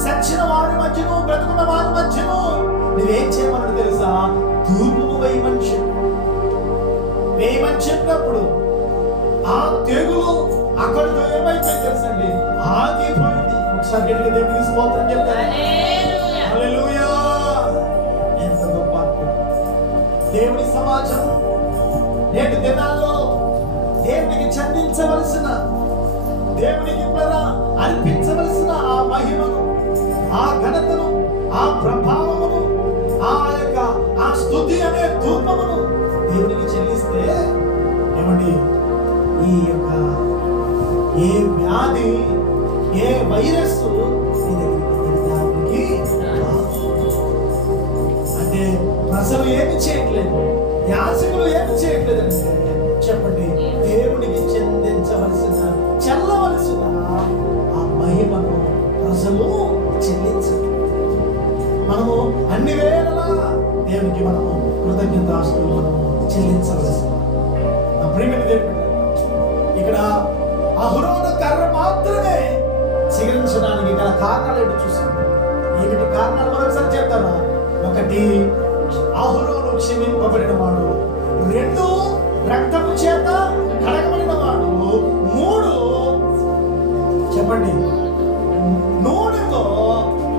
చచ్చిన వారి మధ్యను బ్రతుకున్న వారి మధ్యను నువ్వేం చేయమని తెలుసా? ధూపము వేయమని చెప్పినప్పుడు ఆ తెగులు అక్కడితో ఏమైపోయింది తెలుసండి? ఆగిపోయింది. ఒకసారి గట్టిగా దేవునికి స్తోత్రం చెప్తాను. హల్లెలూయా. ఎంత గొప్ప దేవుని సమాజం నేటి దినాల్లో దేవునికి చెందించవలసిన, దేవునికి అర్పించవలసిన ఆ మహిమను, ఆ ఘనతను, ఆ ప్రభావమును, ఆ స్తుతి అనే ధూపమును దేవునికి చెల్లిస్తే ఏమండి, ఈ యొక్క ఏ వ్యాధి, ఏ వైరస్ అంటే ప్రజలు ఏమి చేయట్లేదు, యాజకులు ఏమి చేయట్లేదు అంటే చెప్పండి, దేవునికి చెల్లవలసిన ఆ మహిమను ప్రజలు చెల్లించాలి. మనము అన్ని వేళలా దేవునికి మనము కృతజ్ఞతాస్తులు మనము చెల్లించవలసిన. నా ప్రియమైన దేవుడు, ఇక్కడ అహరోను కర్ర మాత్రమే చిగురించడానికి గల కారణాలు ఏంటో చూసాం. ఏమిటి కారణాలు మరొకసారి చెప్తారా? ఒకటి, అహరోను క్షమింపబడిన వాడు. రెండు, రక్తము చేత కడగబడిన వాడు. మూడు, చెప్పండి, నూనెతో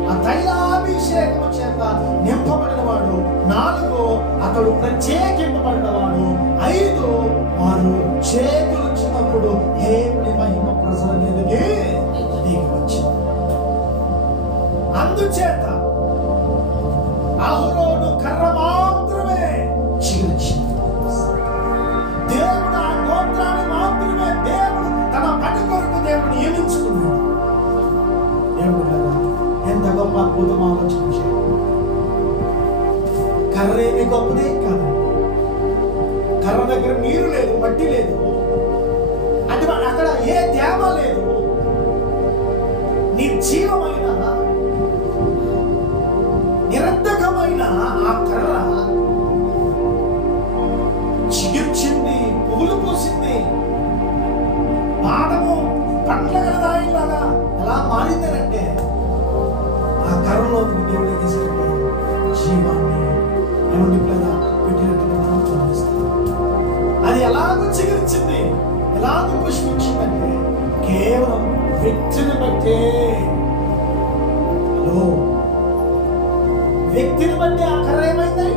ఆ తైలాభిషేకము చేత నింపబడిన వాడు. నాలుగు, అతడు ప్రత్యేకింపబడిన వాడు. ఐదు, వారు చేతులుచ్చినప్పుడు దేవుని మహిమ ప్రజల మీదకి దిగి వచ్చింది. అందుచేత అహరోను కర్ర మాత్రమే చిగురించింది. దేవుడు ఆ గోత్రాన్ని మాత్రమే దేవుడు తన పని కొరకు దేవుడు నియమించుకున్నాడు. దేవుడు కదా ఎంత గొప్ప అద్భుతం ఆలోచించాడు. కర్ర ఏమి గొప్పదే కాదు. కర్ర దగ్గర నీరు లేదు, మట్టి లేదు, అంటే అక్కడ ఏ తేమ లేదు. నిర్జీవమైన నిరర్ధకమైన ఆ కర్ర చిగిర్చింది, పువ్వులు పూసింది, పాదము పండ్ల గలదాయిలాగా ఎలా మారిందనంటే ఆ కర్రలో దేవుడు తీసుకెళ్ళి జీవాన్ని ఎవరి పెట్టినట్టుగా మనం గమనిస్తాం. అది ఎలాగో చిగురించింది, ఎలాగో పుష్పించిందంటే కేవలం వ్యక్తిని బట్టే. హలో, వ్యక్తిని బట్టి ఆ కర్ర ఏమైంది?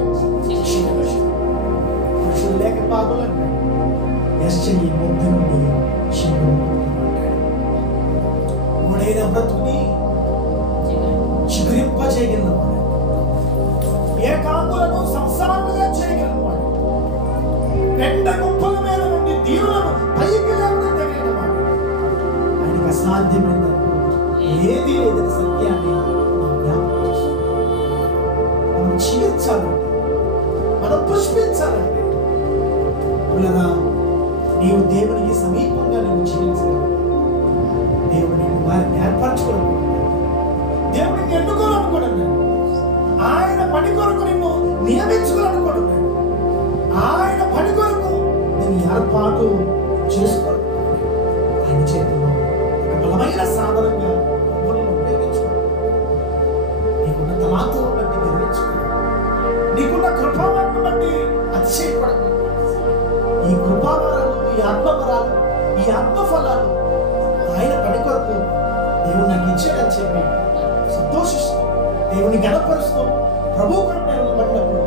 పురుషుడు లేక బాధలు అంటే ఎస్ఐ ముద్ద నుండి మూడైన బ్రతుకుని చిగురింపజేయగలిగిన వాడు, ఏకాంగులను సంసారులుగా చేయగలిగిన వాడు, పెంట గుంపల మీద నుండి దీవులను పైకి లేవనెత్తగలిగిన వాడు. ఆయనకు అసాధ్యమైనది ఏది లేదని సత్యాన్ని మనం చిగించాలంటే, మనం పుష్పించాలంటే, నీవు దేవునికి సమీపంగా నువ్వు జీవించాలి. దేవుడిని వారిని ఏర్పరచుకోవాలనుకుంటున్నాడు, దేవుడిని ఎన్నుకోవాలనుకుంటున్నాడు, ఆయన పని కొరకు నిన్ను నియమించుకోవాలనుకుంటున్నాడు, ఆయన పని కొరకు నేను ఏర్పాటు చేసుకోవాలి. ఆయన చేతిలో ఒక బలమైన సాధనంగా ఉపయోగించుకోవాలి. నీకున్న తలాంతులను బట్టి గర్వించుకోవాలి, నీకున్న కృపావరాలను బట్టి అతిశయపడదు. ఈ కృపావరాలు, ఈ ఆత్మవరాలు, ఈ ఆత్మఫలాలు ఆయన పని కొరకు దేవుడు నాకు ఇచ్చాడని చెప్పి సంతోషిస్తూ దేవుని గణపరుస్తూ ప్రభు కొరకు నిలబడినప్పుడు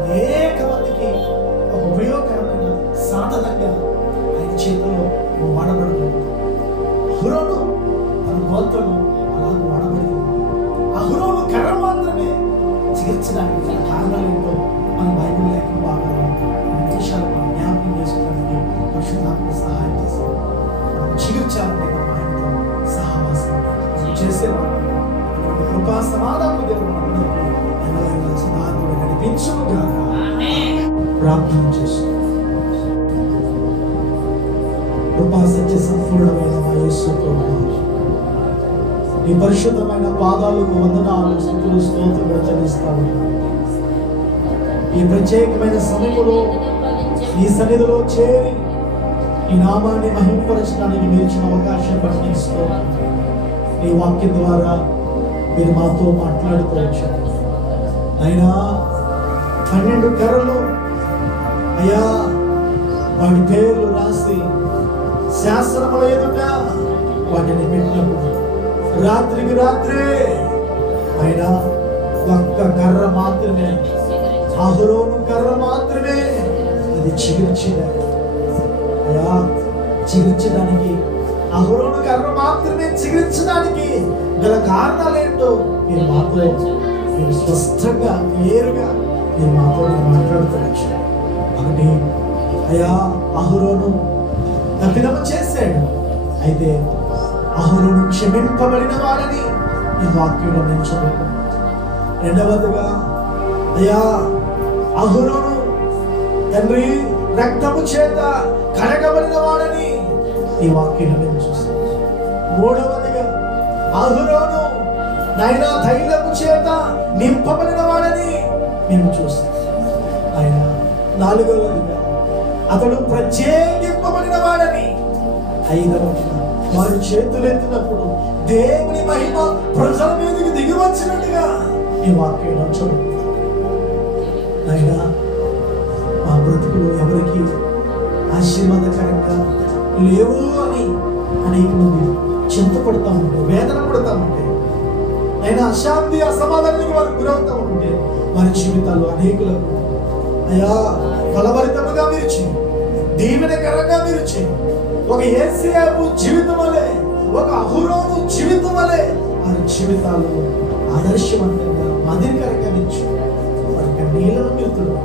అనేక మందికి ఒక ఉపయోగకరమైన సాధనంగా ఆయన చేతిలో వాడబడుతుంది. అహరోను తన గోత్రము అలాగ వాడబడింది. అహరోను కర్ర మాత్రమే చికిత్సడానికి కారణాలు ఏంటో మన బైబిల్ లేఖన భాగంలో విషయాలు మనం జ్ఞాపకం చేసుకోవడానికి పరిశుద్ధాత్మ సహాయం చేస్తాం. మనం చికిత్సాలంటే మనం ఆయనతో సహవాసం చేసేవాడు. కృపా సమాధానం దేవుడు మనందరికీ సమాధానం నడిపించుగాక. ప్రార్థన చేస్తాం. కృపా సత్య సంపూర్ణమైన నీ పరిశుద్ధమైన పాదాలకు వందనాలు, స్తుతులు, స్తోత్రములు చెల్లిస్తాము. ఈ ప్రత్యేకమైన సమయంలో ఈ సన్నిధిలో చేరి ఈ నామాన్ని మహిమపరచడానికి మీరు ఇచ్చిన అవకాశం బట్టి స్తోత్రం. నీ వాక్యం ద్వారా మీరు మాతో మాట్లాడుతూ వచ్చారు. అయినా 12 కర్రలు అయ్యా వాటి పేర్లు రాసి శాస్త్రముల ఎదుట వాటిని పెట్టినప్పుడు రాత్రికి రాత్రే అయినా ఒక్క కర్ర మాత్రమే, అహరోను కర్ర మాత్రమే అది చిగుర్చింది. అయ్యా చిగుర్చడానికి అహరోను కర్ర మాత్రమే చిగురించడానికి గల కారణాలు ఏంటో మీరు మాతో మీరు స్పష్టంగా క్లియర్గా మీరు మాతో మాట్లాడుకోవచ్చు. ఒకటి, అయ్యా అహరోను తప్పిదము చేశాడు, అయితే అహరోను క్షమింపబడిన వాడని ఈ వాక్యంలో నేను చదువుకున్నాను. రెండవదిగా, అయ్యా అహరోను తండ్రి రక్తము చేత కడగబడిన వాడని ఈ వాక్యంలో నేను చూస్తాను. మూడవదిగా, అహరోను నాయన తైలము చేత నింపబడిన వాడని నేను చూస్తాను. ఆయన నాలుగవదిగా, అతడు ప్రత్యేకింపబడిన వాడని. ఐదవదిగా, వారి చేతులు ఎత్తినప్పుడు దేవుని మహిమ ప్రజల మీదకి దిగి వచ్చినట్టుగా ఈ వాక్యంలో చదువుతాను. అయినా మా బ్రతుకులు ఎవరికి ఆశీర్వాదకరంగా లేవు అని అనేక మంది చింతపడతా ఉంటే, వేదన పడతా ఉంటే, అయినా అశాంతి అసమాధానానికి వారు గురవుతూ ఉంటే వారి జీవితాల్లో అనేకులకు అయ్యా ఫలభరితముగా మీరు చేయండి, దీవెనకరంగా మీరు చేయండి. ఒక యేసేపు జీవితం వలె, ఒక అహరోను జీవితం వలె వారి జీవితాలు ఆదర్శవంతంగా మాదిరికరంగా మీరు వారి కన్నీళ్లను మీరు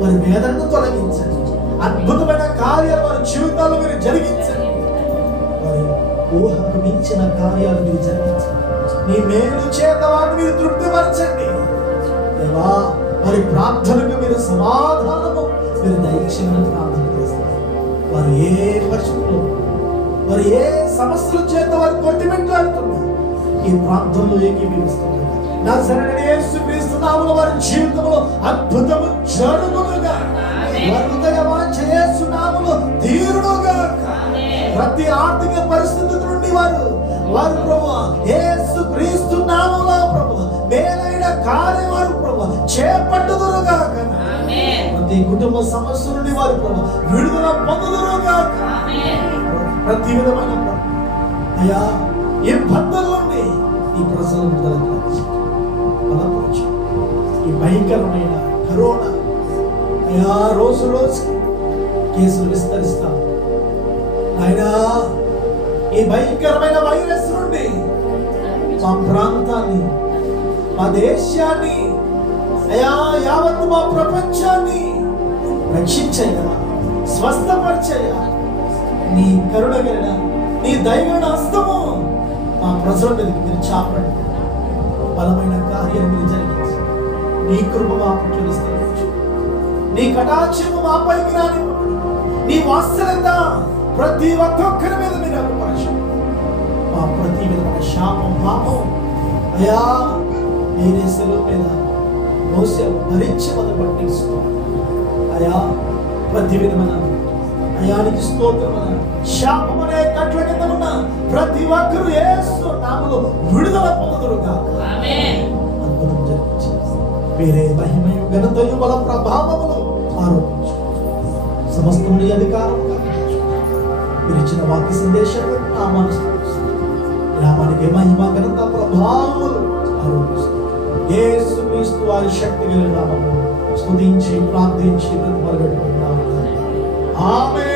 వారి వేదనను తొలగించండి. అద్భుతమైన కార్యాలు వారి జీవితాల్లో మీరు జరిగించండి. వారి ఊహకు మించిన కార్యాలు మీరు జరిగించండి. నీ మేలు చేత వారిని మీరు తృప్తిపరచండి. దేవా, వారి ప్రార్థనకు మీరు సమాధానము మీరు దయచేయమని ప్రార్థన చేస్తారు. వారు ఏ పరిస్థితుల్లో, వారు ఏ సమస్యల చేత వారు కొట్టిమెట్లాడుతున్నారు, ఈ ప్రాంతంలో ఏకీభవిస్తున్నారు. నా సరైన యేసుక్రీస్తు నామములో వారి జీవితంలో అద్భుతము జరుగునుగా, వారి హృదయ వాంఛ యేసు నామములో తీరునుగా. ప్రతి ఆర్థిక పరిస్థితి నుండి వారు ప్రభువా యేసుక్రీస్తు నామములో ప్రభువా మేలైన కార్యం వారు ప్రభువా చేపట్టుదురుగా. ప్రతి కుటుంబ సమస్య నుండి వారు ప్రభువా విడుదల పొందుదురుగా. ప్రతి విధమైన అయ్యా ఇబ్బందుల నుండి ఈ ప్రజలను విడుదల బలపరచు. ఈ భయంకరమైన కరోనా అయ్యా రోజు కేసులు విస్తరిస్తాం. అయినా ఈ భయంకరమైన వైరస్ నుండి మా ప్రాంతాన్ని, మా దేశాన్ని, అయ్యా యావత్ మా ప్రపంచాన్ని రక్షించయ్యా, స్వస్థపరిచయ్యా. నీ కరుణ కలిగిన నీ దైవమైన హస్తము మా ప్రజల మీదకి మీరు చాపండి. బలమైన కార్యం మీరు జరిగించి నీ కృప మా పట్ల విస్తరించు. నీ కటాక్షము మా పైకి రానివ్వండి. నీ వాత్సల్యత ప్రతి ఒక్కొక్కరి మీద మీరు అభిపరచండి. మా ప్రతి విధమైన శాపం పాపం అయ్యా మీరే సెలవు మీద మోసే భరించి మనం పట్టిస్తూ అయ్యా ప్రతి విధమైన అయానికి స్తోత్రమైన శాపం అనే కట్ల కింద ఉన్న ప్రతి ఒక్కరు యేసు నామములో విడుదల పొందుదురుగా. అద్భుతం జరిగించి మీరే మహిమయు ఘనతయు బల ప్రభావములు ఆరోపించు. సమస్తముని అధికారముగా మీరు ఇచ్చిన వాక్య సందేశాలు నామానికి మహిమ ఘనత ప్రభావములు ఆరోపిస్తూ యేసుక్రీస్తు వారి శక్తి కలిగిన నామములో స్తుతించి ప్రార్థించి బ్రతిమలాడుకుంటున్నాము. ఆమేన్.